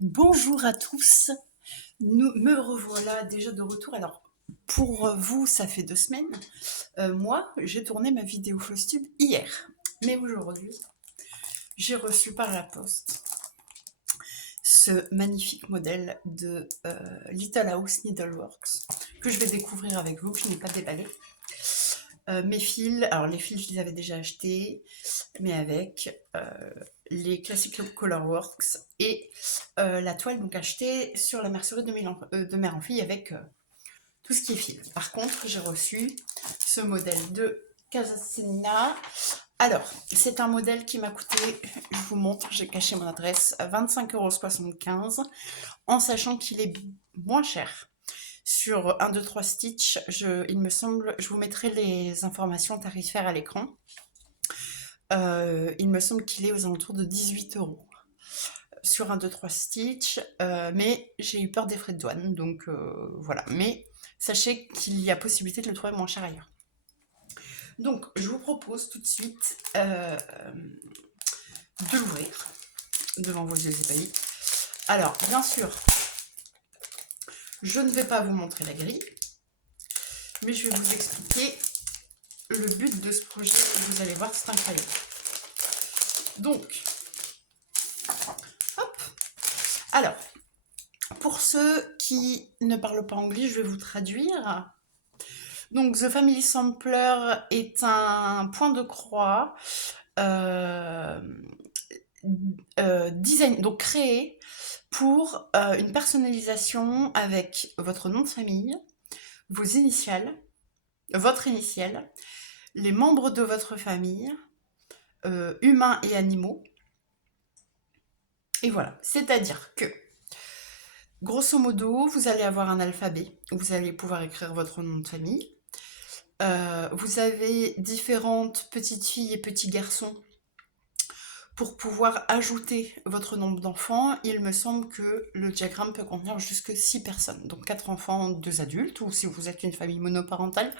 Bonjour à tous, me revoilà déjà de retour. Alors, pour vous, ça fait 2 semaines. Moi, j'ai tourné ma vidéo Flostube hier. Mais aujourd'hui, j'ai reçu par la poste ce magnifique modèle de Little House Needleworks que je vais découvrir avec vous, que je n'ai pas déballé. Mes fils, alors les fils, je les avais déjà achetés, mais avec les Classic Colorworks et la toile donc achetée sur la mercerie de mère en fille avec tout ce qui est fil. Par contre, j'ai reçu ce modèle de Casasina. Alors, c'est un modèle qui m'a coûté, je vous montre, j'ai caché mon adresse, 25,75 € en sachant qu'il est moins cher. Sur 1, 2, 3 Stitch, il me semble, je vous mettrai les informations tarifaires à l'écran. Il me semble qu'il est aux alentours de 18 € sur 1, 2, 3 Stitch, mais j'ai eu peur des frais de douane, donc voilà. Mais sachez qu'il y a possibilité de le trouver moins cher ailleurs. Donc, je vous propose tout de suite de l'ouvrir devant vos yeux ébahis. Alors, bien sûr, je ne vais pas vous montrer la grille, mais je vais vous expliquer le but de ce projet. Vous allez voir, c'est incroyable. Donc, hop. Alors, pour ceux qui ne parlent pas anglais, je vais vous traduire. Donc, The Family Sampler est un point de croix design, donc créé pour une personnalisation avec votre nom de famille, vos initiales, votre initiale, les membres de votre famille, humains et animaux. Et voilà, c'est-à-dire que, grosso modo, vous allez avoir un alphabet où vous allez pouvoir écrire votre nom de famille. Vous avez différentes petites filles et petits garçons pour pouvoir ajouter votre nombre d'enfants. Il me semble que le diagramme peut contenir jusque 6 personnes, donc 4 enfants, 2 adultes, ou si vous êtes une famille monoparentale,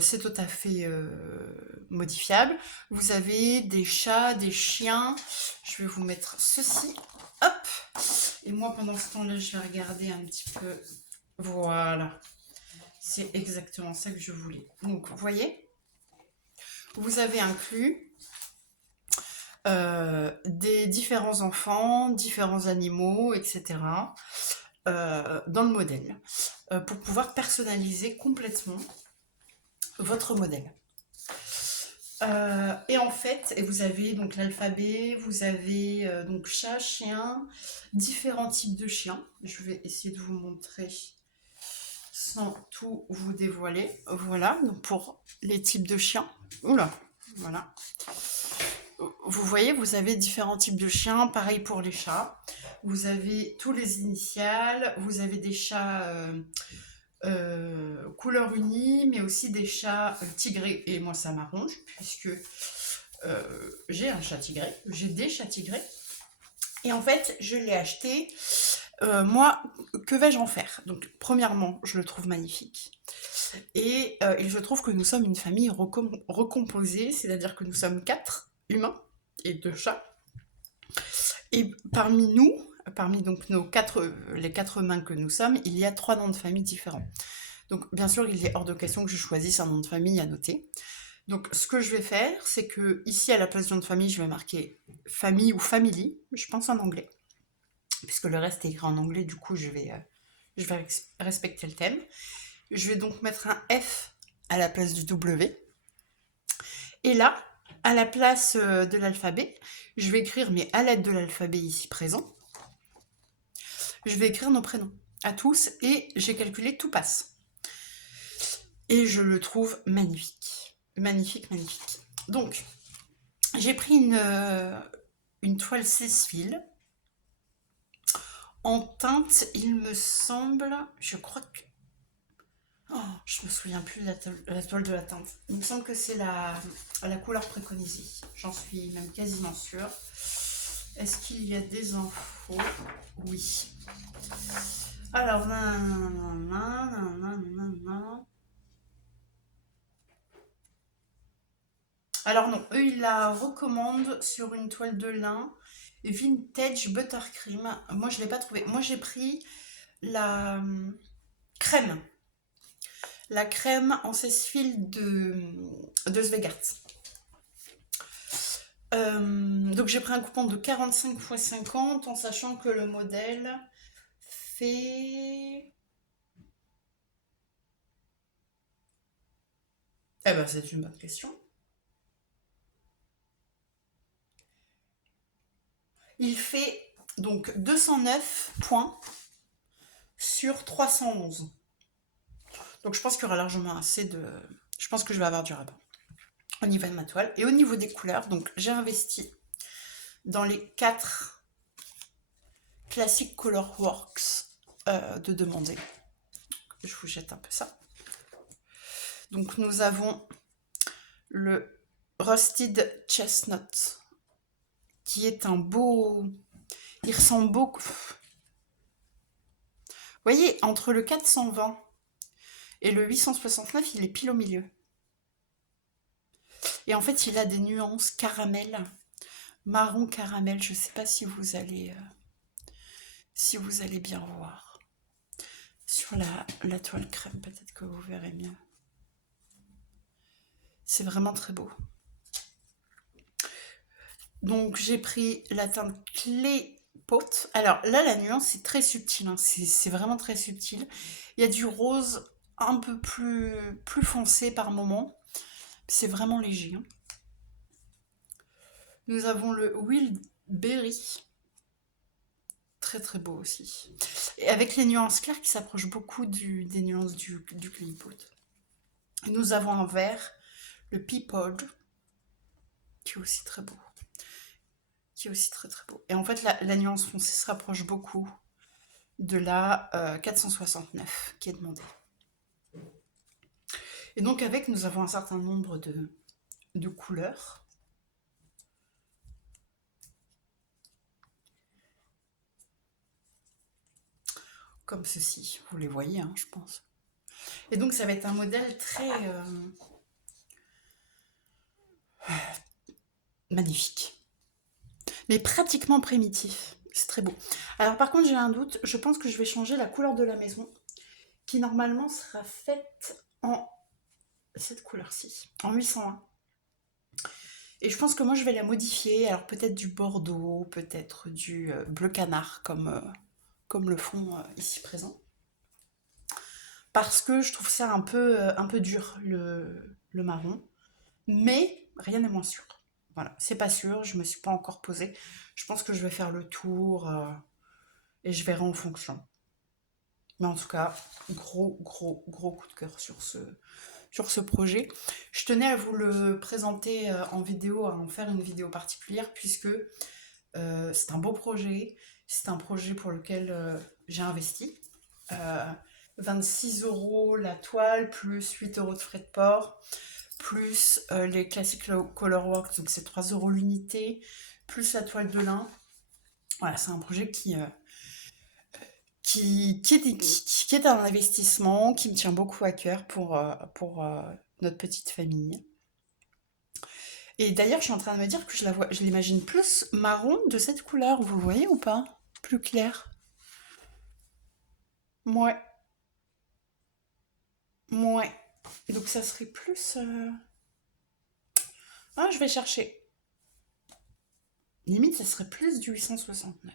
c'est tout à fait modifiable. Vous avez des chats, des chiens. Je vais vous mettre ceci. Hop. Et moi, pendant ce temps-là, je vais regarder un petit peu. Voilà. C'est exactement ça que je voulais. Donc, vous voyez, vous avez inclus des différents enfants, différents animaux, etc. Dans le modèle pour pouvoir personnaliser complètement votre modèle. Et en fait, vous avez donc l'alphabet, vous avez donc chat, chien, différents types de chiens. Je vais essayer de vous montrer sans tout vous dévoiler. Voilà, donc pour les types de chiens. Oula, voilà. Vous voyez, vous avez différents types de chiens, pareil pour les chats. Vous avez tous les initiales, vous avez des chats couleur unie, mais aussi des chats tigrés. Et moi, ça m'arrange, puisque j'ai un chat tigré, j'ai des chats tigrés. Et en fait, je l'ai acheté. Moi, que vais-je en faire? Donc, premièrement, je le trouve magnifique. Et je trouve que nous sommes une famille recomposée, c'est-à-dire que nous sommes 4 humains et 2 chats. Et parmi nous, parmi donc les 4 humains que nous sommes, il y a 3 noms de famille différents. Donc, bien sûr, il est hors de question que je choisisse un nom de famille à noter. Donc, ce que je vais faire, c'est que ici, à la place du nom de famille, je vais marquer famille ou family, je pense en anglais, puisque le reste est écrit en anglais, du coup, je vais respecter le thème. Je vais donc mettre un F à la place du W. Et là, à la place de l'alphabet, je vais écrire, mais à l'aide de l'alphabet ici présent, je vais écrire nos prénoms à tous et j'ai calculé tout passe. Et je le trouve magnifique. Magnifique, magnifique. Donc, j'ai pris une toile 16 fils. En teinte, il me semble, je crois que... Oh, je me souviens plus de la toile de la teinte. Il me semble que c'est la couleur préconisée. J'en suis même quasiment sûre. Est-ce qu'il y a des infos? Oui. Alors, alors non, eux ils la recommandent sur une toile de lin Vintage Buttercream. Moi, je ne l'ai pas trouvé. Moi, j'ai pris la crème. La crème en 16 fils de Svegarts. Donc j'ai pris un coupon de 45 x 50 en sachant que le modèle fait... Eh ben c'est une bonne question. Il fait donc 209 points sur 311. Donc je pense qu'il y aura largement assez de... Je pense que je vais avoir du rabat au niveau de ma toile. Et au niveau des couleurs, donc j'ai investi dans les 4 Classic Color Works de demander. Je vous jette un peu ça. Donc nous avons le Rusted Chestnut, qui est un beau... Il ressemble beaucoup... Vous voyez, entre le 420 et le 869, il est pile au milieu. Et en fait, il a des nuances caramel, marron caramel. Je ne sais pas si vous allez bien voir. Sur la toile crème, peut-être que vous verrez mieux. C'est vraiment très beau. Donc, j'ai pris la teinte Clay Pot. Alors là, la nuance est très subtile. Hein. C'est vraiment très subtil. Il y a du rose un peu plus foncé par moment. C'est vraiment léger. Hein. Nous avons le Wild Berry. Très très beau aussi. Et avec les nuances claires qui s'approchent beaucoup des nuances du Clay Pot. Nous avons en vert le Peapod, qui est aussi très beau. Qui est aussi très très beau. Et en fait, la nuance foncée se rapproche beaucoup de la 469 qui est demandée. Et donc avec, nous avons un certain nombre de couleurs. Comme ceci, vous les voyez, hein, je pense. Et donc ça va être un modèle très magnifique. Mais pratiquement primitif. C'est très beau. Alors par contre, j'ai un doute. Je pense que je vais changer la couleur de la maison, qui normalement sera faite en cette couleur-ci, en 801. Et je pense que moi, je vais la modifier. Alors peut-être du bordeaux, peut-être du bleu canard, comme le font ici présent. Parce que je trouve ça un peu dur, le marron. Mais rien n'est moins sûr. Voilà, c'est pas sûr, je me suis pas encore posée. Je pense que je vais faire le tour et je verrai en fonction. Mais en tout cas, gros coup de cœur sur ce projet. Je tenais à vous le présenter en vidéo, à en faire une vidéo particulière, puisque c'est un beau projet. C'est un projet pour lequel j'ai investi. 26 € la toile, plus 8 € de frais de port, plus les Classic Color Works, donc c'est 3 € l'unité, plus la toile de lin. Voilà, c'est un projet qui est un investissement qui me tient beaucoup à cœur pour notre petite famille. Et d'ailleurs, je suis en train de me dire que je l'imagine plus marron de cette couleur, vous voyez ou pas? Plus clair. Ouais, ouais. Donc ça serait plus... Ah, je vais chercher. Limite, ça serait plus du 869.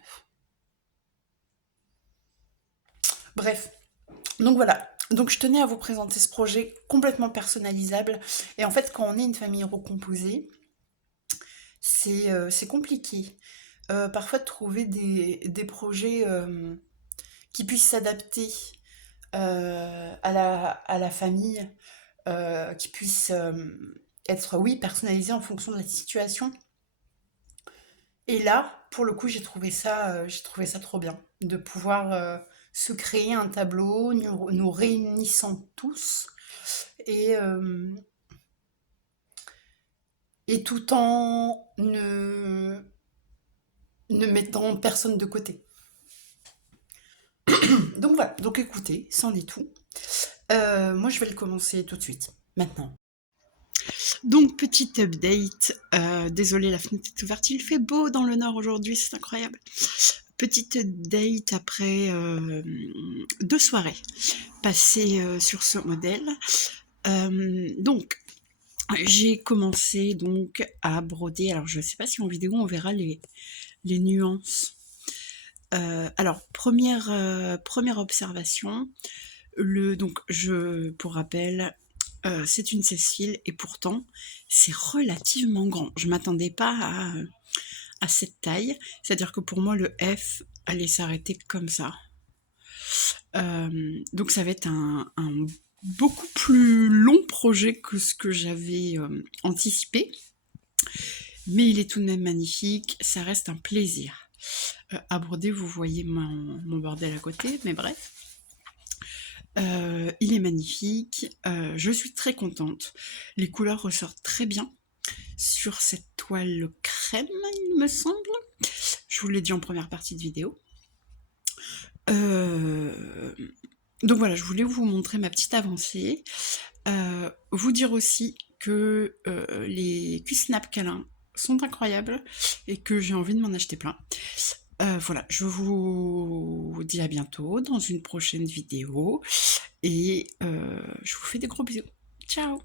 Bref, donc voilà. Donc je tenais à vous présenter ce projet complètement personnalisable. Et en fait, quand on est une famille recomposée, c'est compliqué. Parfois de trouver des projets qui puissent s'adapter à la famille, qui puissent être, oui, personnalisés en fonction de la situation. Et là, pour le coup, j'ai trouvé ça trop bien de pouvoir se créer un tableau, nous réunissant tous et, euh, et tout en ne mettant personne de côté. Donc voilà, donc écoutez, c'en est tout. Moi, je vais le commencer tout de suite, maintenant. Donc, petite update. Désolée, la fenêtre est ouverte. Il fait beau dans le nord aujourd'hui, c'est incroyable. Petite update après 2 soirées passées sur ce modèle. Donc, j'ai commencé donc à broder. Alors, je ne sais pas si en vidéo on verra les nuances. Alors, première observation. Donc, pour rappel, c'est une Cécile et pourtant c'est relativement grand. Je m'attendais pas à cette taille, c'est-à-dire que pour moi le F allait s'arrêter comme ça. Donc ça va être un beaucoup plus long projet que ce que j'avais anticipé, mais il est tout de même magnifique, ça reste un plaisir. À broder, vous voyez mon bordel à côté, mais bref. Il est magnifique, je suis très contente. Les couleurs ressortent très bien sur cette toile crème, il me semble. Je vous l'ai dit en première partie de vidéo. Donc voilà, je voulais vous montrer ma petite avancée. Vous dire aussi que les cuissnaps câlins sont incroyables et que j'ai envie de m'en acheter plein. Voilà, je vous dis à bientôt dans une prochaine vidéo et je vous fais des gros bisous. Ciao!